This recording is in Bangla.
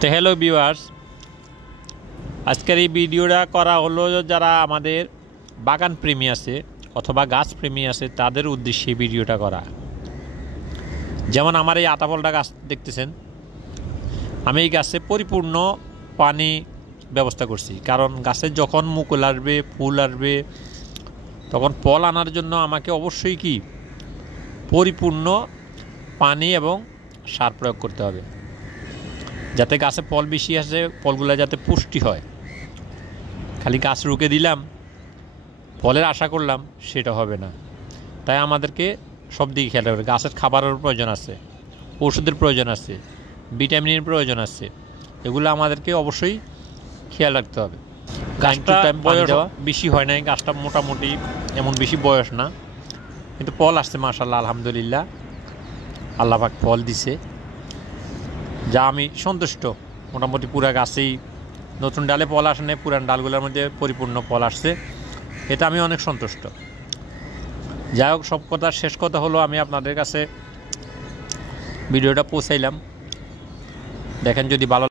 তো হ্যালো ভিউয়ার্স, আজকের এই ভিডিওটা করা হলো যারা আমাদের বাগান প্রেমী আছে অথবা গাছ প্রেমী আছে তাদের উদ্দেশ্যে ভিডিওটা করা। যেমন আমার এই আতাফলটা গাছ দেখতেছেন, আমি এই গাছে পরিপূর্ণ পানি ব্যবস্থা করছি, কারণ গাছের যখন মুকুল আসবে, ফুল আসবে, তখন ফল আনার জন্য আমাকে অবশ্যই কি পরিপূর্ণ পানি এবং সার প্রয়োগ করতে হবে, যাতে গাছে ফল বেশি আসে, ফলগুলো যাতে পুষ্টি হয়। খালি গাছ রুকে দিলাম, ফলের আশা করলাম, সেটা হবে না। তাই আমাদেরকে সব দিকে খেয়াল রাখবে। গাছের খাবারের প্রয়োজন আছে, ওষুধের প্রয়োজন আছে, ভিটামিনের প্রয়োজন আছে, এগুলো আমাদেরকে অবশ্যই খেয়াল রাখতে হবে। গাছটা বয়স বেশি হয় নাই, গাছটা মোটামুটি এমন বেশি বয়স না, কিন্তু ফল আসছে মাশাআল্লাহ, আলহামদুলিল্লাহ। আল্লাহ পাক ফল দিছে, যা আমি সন্তুষ্ট। মোটামুটি পুরা গাছেই নতুন ডালে ফল আসে নাই, পুরান ডালগুলোর মধ্যে পরিপূর্ণ ফল আসছে, এটা আমি অনেক সন্তুষ্ট। যাই হোক, সব কথা শেষ কথা হলো, আমি আপনাদের কাছে ভিডিওটা পৌঁছাইলাম। দেখেন যদি ভালো